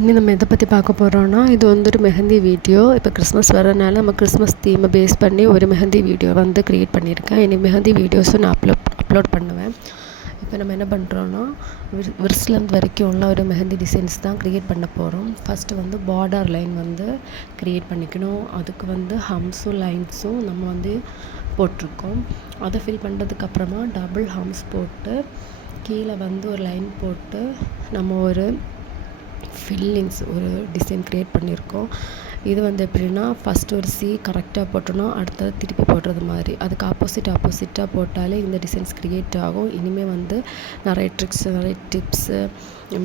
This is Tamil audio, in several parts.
இனி நம்ம எதை பற்றி பார்க்க போகிறோன்னா, இது வந்து ஒரு மெஹந்தி வீடியோ. இப்போ கிறிஸ்மஸ் வரனால நம்ம கிறிஸ்மஸ் தீமை பேஸ் பண்ணி ஒரு மெஹந்தி வீடியோ வந்து க்ரியேட் பண்ணியிருக்கேன். இனி மெஹந்தி வீடியோஸும் நான் அப்லோட் பண்ணுவேன். இப்போ நம்ம என்ன பண்ணுறோன்னா, விரிஸ்லேருந்து வரைக்கும் உள்ள ஒரு மெஹந்தி டிசைன்ஸ் தான் க்ரியேட் பண்ண போகிறோம். ஃபஸ்ட்டு வந்து பார்டர் லைன் வந்து க்ரியேட் பண்ணிக்கணும். அதுக்கு வந்து ஹம்ஸும் லைன்ஸும் நம்ம வந்து போட்டிருக்கோம். அதை ஃபில் பண்ணுறதுக்கப்புறமா டபுள் ஹம்ஸ் போட்டு கீழே வந்து ஒரு லைன் போட்டு நம்ம ஒரு ஃபில்லிங்ஸ் ஒரு டிசைன் க்ரியேட் பண்ணியிருக்கோம். இது வந்து எப்படின்னா, ஃபஸ்ட்டு ஒரு சி கரெக்டாக போட்டணும், அடுத்தது திருப்பி போடுறது மாதிரி. அதுக்கு ஆப்போசிட்டாக போட்டாலே இந்த டிசைன்ஸ் க்ரியேட் ஆகும். இனிமேல் வந்து நிறைய ட்ரிக்ஸ், நிறைய டிப்ஸு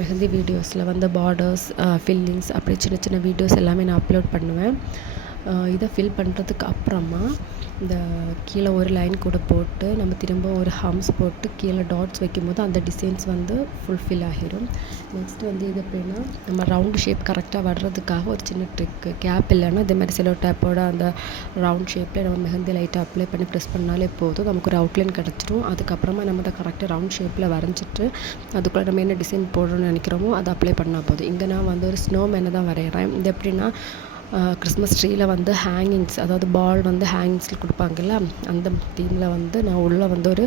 மெஹந்தி வீடியோஸில் வந்து பார்டர்ஸ், ஃபில்லிங்ஸ் அப்படி சின்ன சின்ன வீடியோஸ் எல்லாமே நான் அப்லோட் பண்ணுவேன். இதை ஃபில் பண்ணுறதுக்கு அப்புறமா இந்த கீழே ஒரு லைன் கூட போட்டு நம்ம திரும்ப ஒரு ஹம்ஸ் போட்டு கீழே டாட்ஸ் வைக்கும்போது அந்த டிசைன்ஸ் வந்து ஃபுல்ஃபில் ஆகிடும். நெக்ஸ்ட்டு வந்து இது எப்படின்னா, நம்ம ரவுண்டு ஷேப் கரெக்டாக வர்றதுக்காக ஒரு சின்ன ட்ரிக்கு, கேப் இல்லைன்னா இதே மாதிரி செலோ டேப்போட அந்த ரவுண்ட் ஷேப்பில் நம்ம மெஹந்தி லைட்டாக அப்ளை பண்ணி ப்ரெஸ் பண்ணாலே போதும், நமக்கு ஒரு அவுட்லைன் கிடச்சிடும். அதுக்கப்புறமா நம்ம அதை கரெக்டாக ரவுண்ட் ஷேப்பில் வரைஞ்சிட்டு அதுக்குள்ளே நம்ம என்ன டிசைன் போடணும்னு நினைக்கிறோமோ அதை அப்ளை பண்ணால் போதும். இங்கே நான் வந்து ஒரு ஸ்னோ மேனை தான் வரைகிறேன். இது எப்படின்னா, கிறிஸ்மஸ் ட்ரீயில் வந்து ஹேங்கிங்ஸ், அதாவது பால் வந்து ஹேங்கிங்ஸில் கொடுப்பாங்கல்ல, அந்த தீமில் வந்து நான் உள்ளே வந்து ஒரு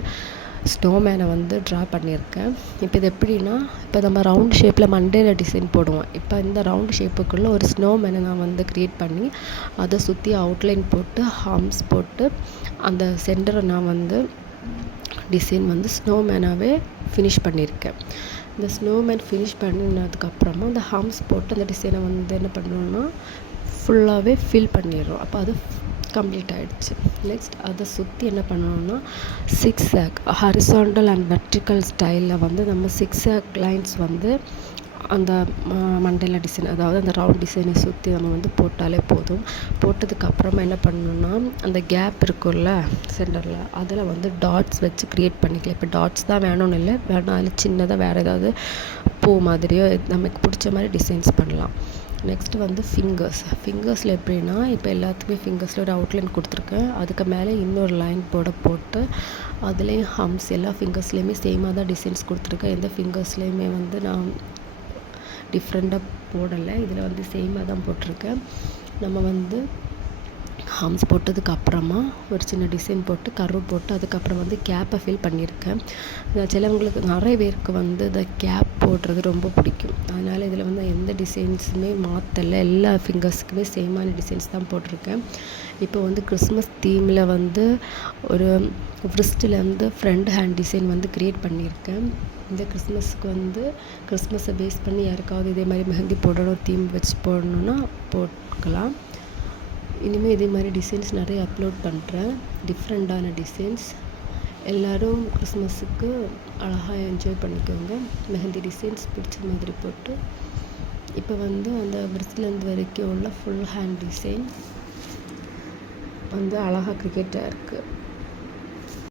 ஸ்னோமேனை வந்து ட்ரா பண்ணியிருக்கேன். இப்போ இது எப்படின்னா, இப்போ நம்ம ரவுண்ட் ஷேப்பில் மண்டேல டிசைன் போடுவோம். இப்போ இந்த ரவுண்ட் ஷேப்புக்குள்ளே ஒரு ஸ்னோமேனை நான் வந்து க்ரியேட் பண்ணி அதை சுற்றி அவுட்லைன் போட்டு ஹம்ஸ் போட்டு அந்த சென்டரை நான் வந்து டிசைன் வந்து ஸ்னோமேனாகவே ஃபினிஷ் பண்ணியிருக்கேன். இந்த ஸ்னோமேன் ஃபினிஷ் பண்ணினதுக்கப்புறமா அந்த ஹம்ஸ் போட்டு அந்த டிசைனை வந்து என்ன பண்ணணுன்னா ஃபுல்லாகவே ஃபில் பண்ணிடுறோம். அப்போ அது கம்ப்ளீட் ஆகிடுச்சு. நெக்ஸ்ட் அதை சுற்றி என்ன பண்ணணும்னா, சிக்ஸாக் ஹரிசாண்டல் அண்ட் வெர்டிக்கல் ஸ்டைலில் வந்து நம்ம சிக்ஸாக் லைன்ஸ் வந்து அந்த மண்டேல டிசைன், அதாவது அந்த ரவுண்ட் டிசைனை சுற்றி நம்ம வந்து போட்டாலே போதும். போட்டதுக்கப்புறமா என்ன பண்ணணுன்னா, அந்த கேப் இருக்கும்ல சென்டரில், அதில் வந்து டாட்ஸ் வச்சு க்ரியேட் பண்ணிக்கலாம். இப்போ டாட்ஸ் தான் வேணும்னு இல்லை, வேணாம் அதில் சின்னதாக வேறு ஏதாவது பூ மாதிரியோ நமக்கு பிடிச்ச மாதிரி டிசைன்ஸ் பண்ணலாம். நெக்ஸ்ட்டு வந்து ஃபிங்கர்ஸில் எப்படின்னா, இப்போ எல்லாத்துக்குமே ஃபிங்கர்ஸில் ஒரு அவுட்லைன் கொடுத்துருக்கேன். அதுக்கு மேலே இன்னொரு லைன் போட்டு அதுலேயும் ஹம்ஸ் எல்லா ஃபிங்கர்ஸ்லேயுமே சேமாக தான் டிசைன்ஸ் கொடுத்துருக்கேன். எந்த ஃபிங்கர்ஸ்லேயுமே வந்து நான் டிஃப்ரெண்ட்டாக போடலை, இதில் வந்து சேமாக தான் போட்டிருக்கேன். நம்ம வந்து ஹம்ஸ் போட்டதுக்கு அப்புறமா ஒரு சின்ன டிசைன் போட்டு கர்வ் போட்டு அதுக்கப்புறம் வந்து கேப்பை ஃபில் பண்ணியிருக்கேன். சிலவங்களுக்கு நிறைய பேருக்கு வந்து இந்த கேப் போடுறது ரொம்ப பிடிக்கும். அதனால் இதில் வந்து எந்த டிசைன்ஸுமே மாற்றலை, எல்லா ஃபிங்கர்ஸுக்குமே சேமான டிசைன்ஸ் தான் போட்டிருக்கேன். இப்போ வந்து கிறிஸ்மஸ் தீமில் வந்து ஒரு ஃப்ரிஸ்ட்லேருந்து ஃப்ரண்ட் ஹேண்ட் டிசைன் வந்து க்ரியேட் பண்ணியிருக்கேன். இந்த கிறிஸ்மஸுக்கு வந்து கிறிஸ்மஸை பேஸ் பண்ணி யாருக்காவது இதே மாதிரி மெஹந்தி போடணும், தீம் வச்சு போடணுன்னா போட்டுக்கலாம். இனிமேல் இதே மாதிரி டிசைன்ஸ் நிறைய அப்லோட் பண்ணுறேன், டிஃப்ரெண்ட்டான டிசைன்ஸ். எல்லோரும் கிறிஸ்மஸுக்கு அழகாக என்ஜாய் பண்ணிக்கோங்க. மெஹந்தி டிசைன்ஸ் பிடிச்ச மாதிரி போட்டு இப்போ வந்து அந்த பிரிஸ்ட்லேருந்து வரைக்கும் உள்ள ஃபுல் ஹேண்ட் டிசைன் வந்து அழகாக க்ரியேட்டாக இருக்குது.